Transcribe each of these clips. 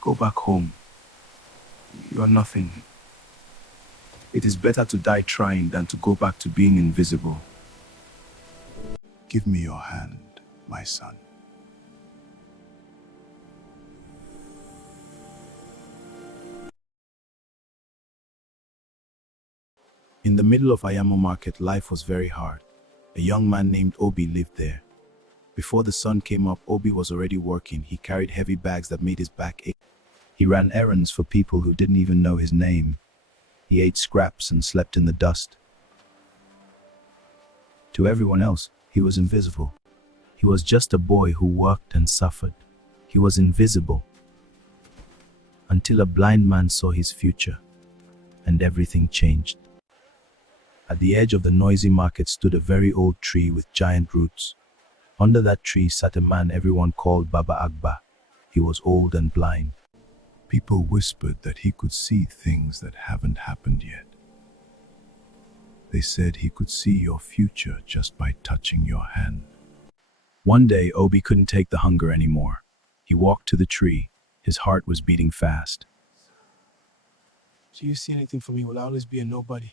Go back home. You are nothing. It is better to die trying than to go back to being invisible. Give me your hand, my son. In the middle of Ayama Market, life was very hard. A young man named Obi lived there. Before the sun came up, Obi was already working. He carried heavy bags that made his back ache. He ran errands for people who didn't even know his name. He ate scraps and slept in the dust. To everyone else, he was invisible. He was just a boy who worked and suffered. He was invisible. Until a blind man saw his future, and everything changed. At the edge of the noisy market stood a very old tree with giant roots. Under that tree sat a man everyone called Baba Agba. He was old and blind. People whispered that he could see things that haven't happened yet. They said he could see your future just by touching your hand. One day, Obi couldn't take the hunger anymore. He walked to the tree. His heart was beating fast. Do you see anything for me? Will I always be a nobody?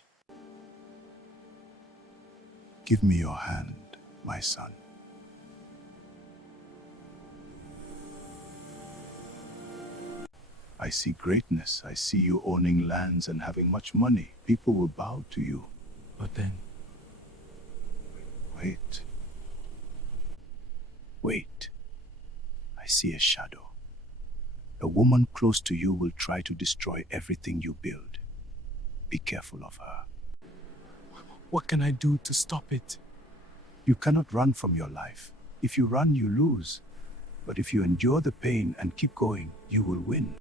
Give me your hand, my son. I see greatness. I see you owning lands and having much money. People will bow to you. But then, Wait. Wait. I see a shadow. A woman close to you will try to destroy everything you build. Be careful of her. what can I do to stop it? You cannot run from your life. If you run, you lose. But if you endure the pain and keep going, you will win.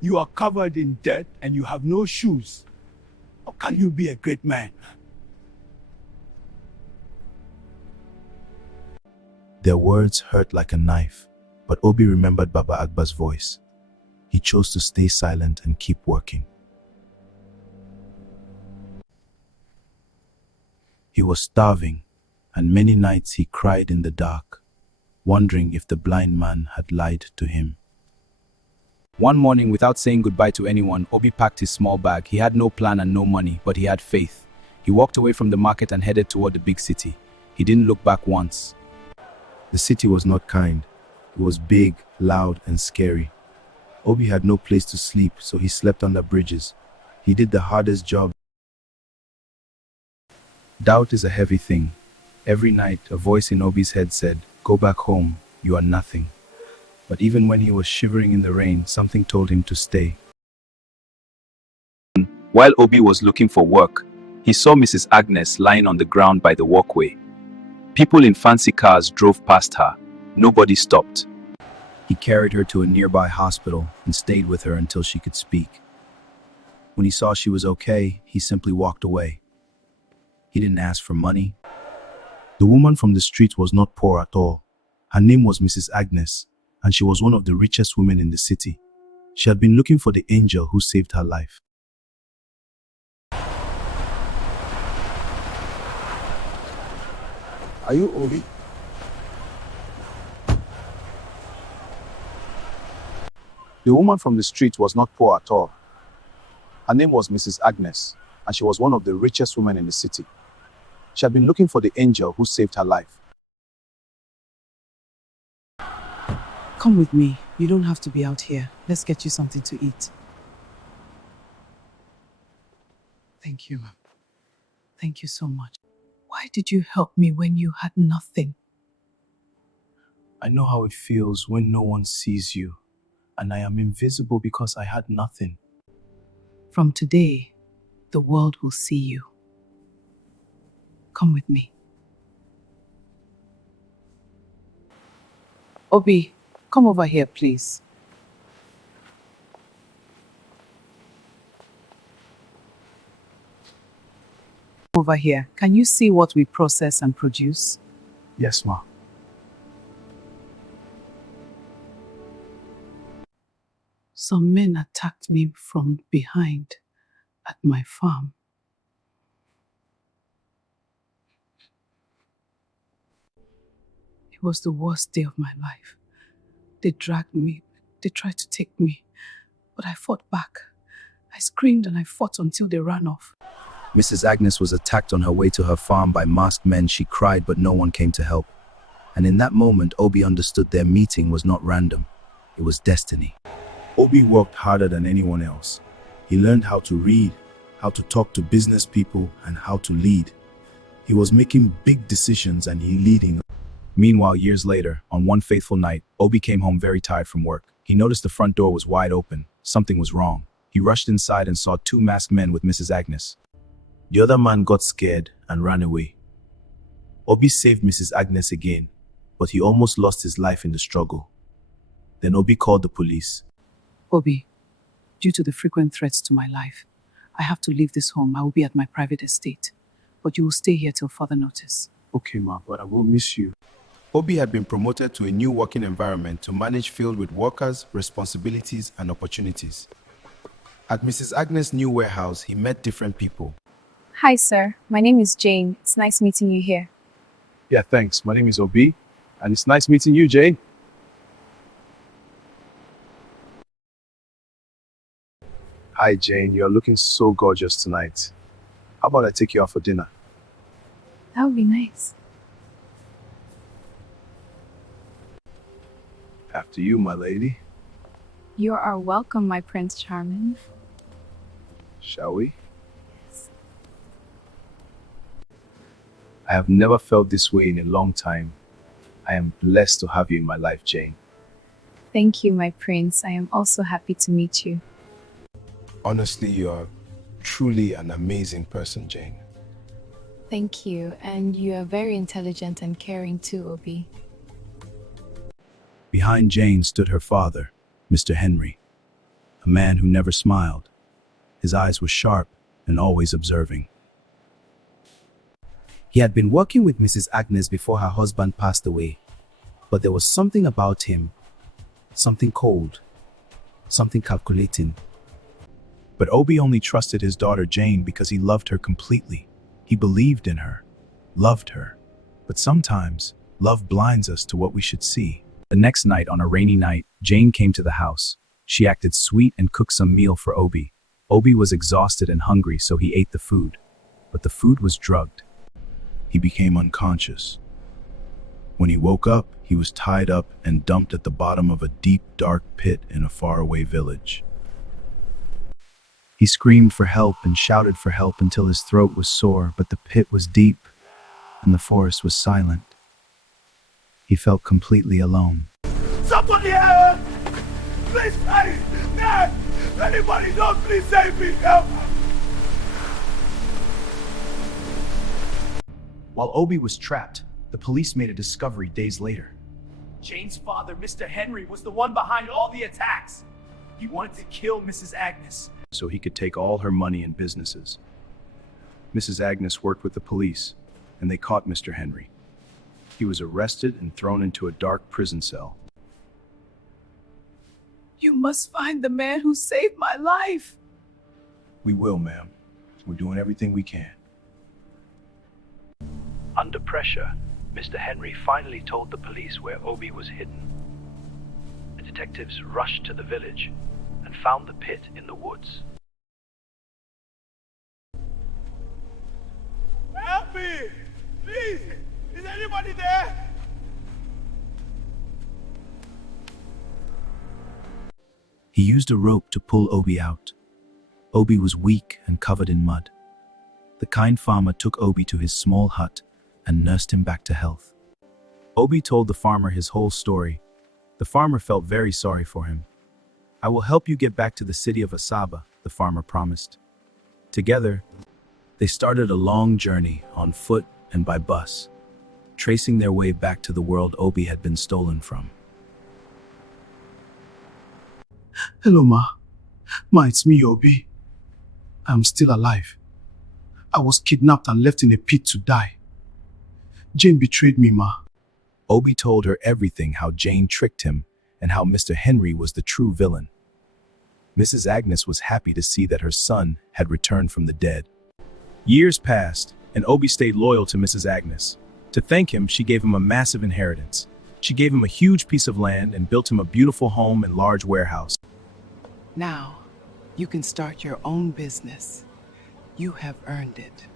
You are covered in debt and you have no shoes. How can you be a great man? Their words hurt like a knife, but Obi remembered Baba Agba's voice. He chose to stay silent and keep working. He was starving, and many nights he cried in the dark, wondering if the blind man had lied to him. One morning, without saying goodbye to anyone, Obi packed his small bag. He had no plan and no money, but he had faith. He walked away from the market and headed toward the big city. He didn't look back once. The city was not kind. It was big, loud, and scary. Obi had no place to sleep, so he slept under bridges. He did the hardest job. Doubt is a heavy thing. Every night, a voice in Obi's head said, "Go back home, you are nothing." But even when he was shivering in the rain, something told him to stay. While Obi was looking for work, he saw Mrs. Agnes lying on the ground by the walkway. People in fancy cars drove past her. Nobody stopped. He carried her to a nearby hospital and stayed with her until she could speak. When he saw she was okay, he simply walked away. He didn't ask for money. The woman from the street was not poor at all. Her name was Mrs. Agnes, and she was one of the richest women in the city. She had been looking for the angel who saved her life. Are you Obi? The woman from the street was not poor at all. Her name was Mrs. Agnes, and she was one of the richest women in the city. She had been looking for the angel who saved her life. Come with me. You don't have to be out here. Let's get you something to eat. Thank you, ma'am. Thank you so much. Why did you help me when you had nothing? I know how it feels when no one sees you, and I am invisible because I had nothing. From today, the world will see you. Come with me. Obi, come over here, please. Over here. Can you see what we process and produce? Yes, ma. Some men attacked me from behind at my farm. It was the worst day of my life. They dragged me They tried to take me, but I fought back. I screamed and I fought until they ran off. Mrs. Agnes was attacked on her way to her farm by masked men. She cried, but no one came to help. And in that moment, Obi understood their meeting was not random. It was destiny. Obi worked harder than anyone else. He learned how to read, how to talk to business people, and how to lead. He was making big decisions and he leading. Meanwhile, years later, on one fateful night, Obi came home very tired from work. He noticed the front door was wide open. Something was wrong. He rushed inside and saw two masked men with Mrs. Agnes. The other man got scared and ran away. Obi saved Mrs. Agnes again, but he almost lost his life in the struggle. Then Obi called the police. Obi, due to the frequent threats to my life, I have to leave this home. I will be at my private estate, but you will stay here till further notice. Okay, ma, but I will miss you. Obi had been promoted to a new working environment to manage filled with workers, responsibilities, and opportunities. At Mrs. Agnes' new warehouse, he met different people. Hi, sir. My name is Jane. It's nice meeting you here. Yeah, thanks. My name is Obi, and it's nice meeting you, Jane. Hi, Jane. You're looking so gorgeous tonight. How about I take you out for dinner? That would be nice. After you, my lady. You are welcome, my Prince Charming. Shall we? I have never felt this way in a long time. I am blessed to have you in my life, Jane. Thank you, my prince. I am also happy to meet you. Honestly, you are truly an amazing person, Jane. Thank you, and you are very intelligent and caring too, Obi. Behind Jane stood her father, Mr. Henry, a man who never smiled. His eyes were sharp and always observing. He had been working with Mrs. Agnes before her husband passed away, but there was something about him, something cold, something calculating. But Obi only trusted his daughter Jane because he loved her completely. He believed in her, loved her. But sometimes, love blinds us to what we should see. The next night, on a rainy night, Jane came to the house. She acted sweet and cooked some meal for Obi. Obi was exhausted and hungry, so he ate the food. But the food was drugged. He became unconscious. When he woke up, he was tied up and dumped at the bottom of a deep, dark pit in a faraway village. He screamed for help and shouted for help until his throat was sore, but the pit was deep and the forest was silent. He felt completely alone. Somebody help! Please save me! Anybody know, please save me! Help! While Obi was trapped, the police made a discovery days later. Jane's father, Mr. Henry, was the one behind all the attacks. He wanted to kill Mrs. Agnes. So he could take all her money and businesses. Mrs. Agnes worked with the police, and they caught Mr. Henry. He was arrested and thrown into a dark prison cell. You must find the man who saved my life. We will, ma'am. We're doing everything we can. Under pressure, Mr. Henry finally told the police where Obi was hidden. The detectives rushed to the village and found the pit in the woods. Help me! Please! Is anybody there? He used a rope to pull Obi out. Obi was weak and covered in mud. The kind farmer took Obi to his small hut and nursed him back to health. Obi told the farmer his whole story. The farmer felt very sorry for him. "I will help you get back to the city of Asaba," the farmer promised. Together, they started a long journey on foot and by bus, tracing their way back to the world Obi had been stolen from. Hello, Ma. Ma, it's me, Obi. I'm still alive. I was kidnapped and left in a pit to die. Jane betrayed me, Ma. Obi told her everything, how Jane tricked him and how Mr. Henry was the true villain. Mrs. Agnes was happy to see that her son had returned from the dead. Years passed, and Obi stayed loyal to Mrs. Agnes. To thank him, she gave him a massive inheritance. She gave him a huge piece of land and built him a beautiful home and large warehouse. Now, you can start your own business. You have earned it.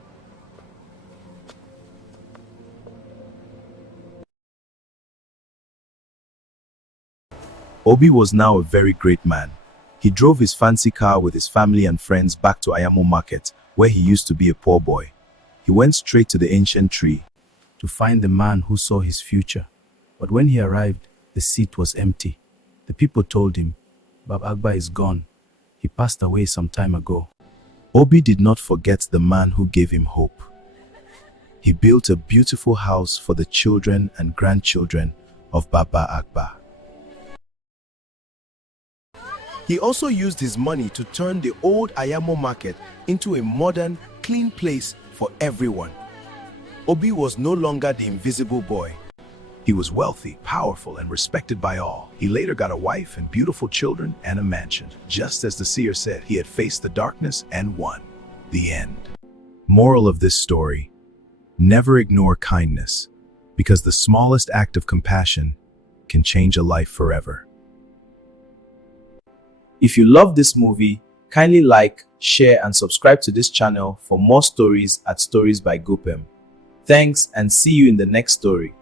Obi was now a very great man. He drove his fancy car with his family and friends back to Ayamo Market, where he used to be a poor boy. He went straight to the ancient tree to find the man who saw his future. But when he arrived, the seat was empty. The people told him, Bab Agba is gone. He passed away some time ago. Obi did not forget the man who gave him hope. He built a beautiful house for the children and grandchildren of Baba Agba. He also used his money to turn the old Ayamo market into a modern, clean place for everyone. Obi was no longer the invisible boy. He was wealthy, powerful, and respected by all. He later got a wife and beautiful children and a mansion. Just as the seer said, he had faced the darkness and won. The end. Moral of this story: never ignore kindness, because the smallest act of compassion can change a life forever. If you love this movie, kindly like, share, and subscribe to this channel for more stories at Stories by Gupem. Thanks, and see you in the next story.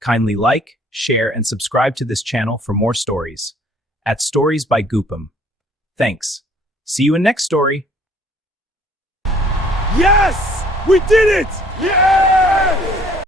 Kindly like, share, and subscribe to this channel for more stories at Stories by Gupem. Thanks. See you in next story. Yes! We did it! Yeah!